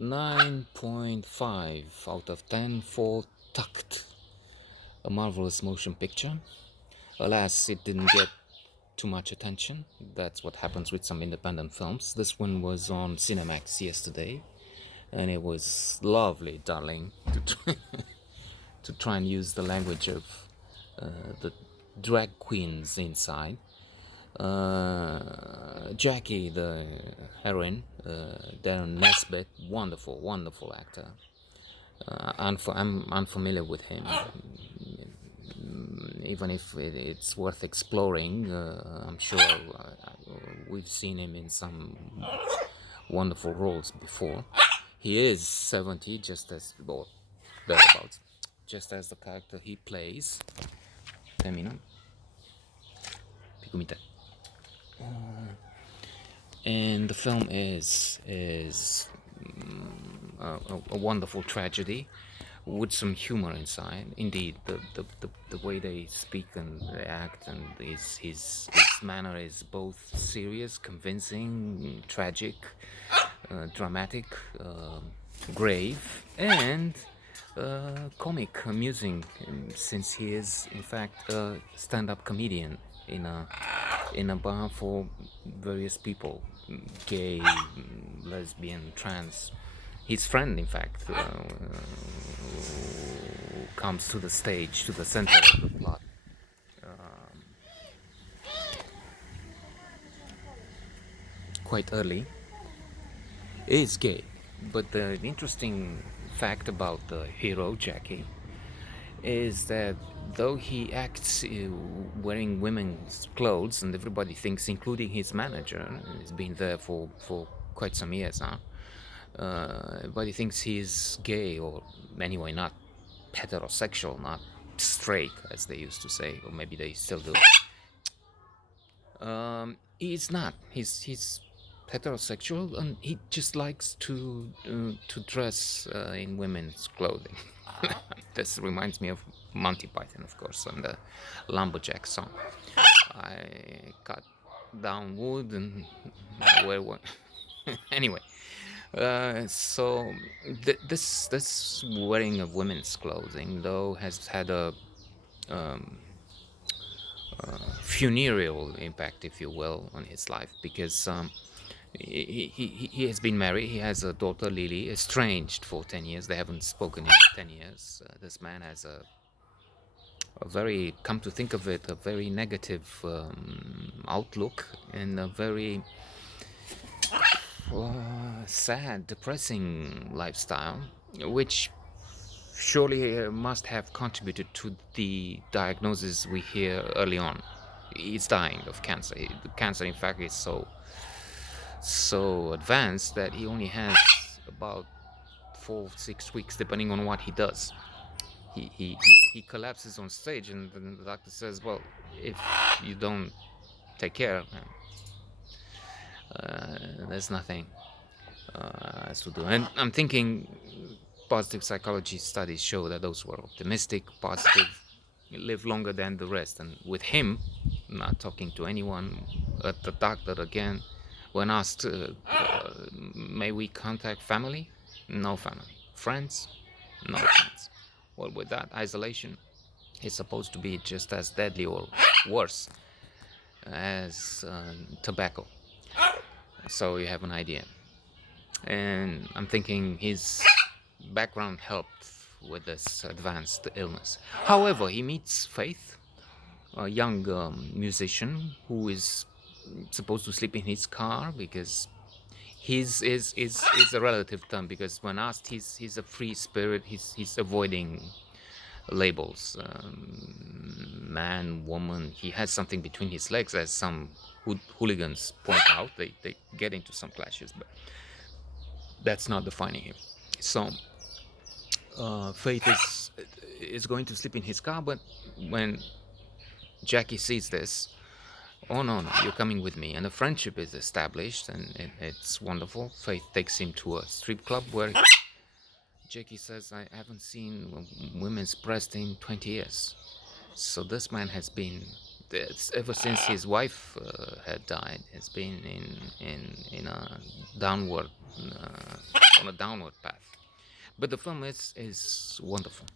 9.5 out of 10 for Tucked, a marvelous motion picture. Alas, it didn't get too much attention. That's what happens with some independent films. This one was on Cinemax yesterday, and it was lovely, darling, to try and use the language of the drag queens inside. Jackie, the heroine, Darren Nesbitt, wonderful, wonderful actor. I'm unfamiliar with him, even if it's worth exploring. I'm sure we've seen him in some wonderful roles before. He is 70, just as, or thereabouts, just as the character he plays. Termino. Pikumite. And the film is a wonderful tragedy with some humor inside. Indeed, the way they speak and they act and his manner is both serious, convincing, tragic, dramatic, grave, and comic, amusing, since he is in fact a stand-up comedian in a bar for various people, gay, lesbian, trans. His friend, in fact, comes to the stage, to the center of the plot. Quite early, is gay. But the interesting fact about the hero, Jackie, is that though he acts wearing women's clothes, and everybody thinks, including his manager, he's been there for quite some years now, everybody thinks he's gay, or anyway, not heterosexual, not straight, as they used to say, or maybe they still do. He's not. He's heterosexual, and he just likes to dress in women's clothing. This reminds me of Monty Python, of course, and the Lumberjack song. I cut down wood and wear one. Anyway, so this wearing of women's clothing, though, has had a funereal impact, if you will, on his life, because he has been married. He has a daughter, Lily, estranged for 10 years. They haven't spoken in 10 years. This man has a very, come to think of it, a very negative outlook, and a very sad, depressing lifestyle, which surely must have contributed to the diagnosis we hear early on. He's dying of cancer. The cancer, in fact, is so advanced that he only has about 4-6 weeks, depending on what he does. He collapses on stage, and then the doctor says, "Well, if you don't take care, there's nothing else to do." And I'm thinking, positive psychology studies show that those who are optimistic, positive, live longer than the rest. And with him, not talking to anyone, at the doctor again, when asked, may we contact family? No family. Friends? No friends. Well, with that, isolation is supposed to be just as deadly or worse as tobacco. So you have an idea. And I'm thinking his background helped with this advanced illness. However, he meets Faith, a young musician who is supposed to sleep in his car, because his is a relative term, because when asked, he's a free spirit. He's avoiding labels, man, woman. He has something between his legs, as some hooligans point out. They get into some clashes, but that's not defining him. So Faith is going to sleep in his car, but when Jackie sees this, "Oh no, you're coming with me," and a friendship is established, and it's wonderful. Faith takes him to a strip club where Jackie says, "I haven't seen women's breast in 20 years." So this man has been, ever since his wife had died, has been in a downward, on a downward path. But the film is wonderful.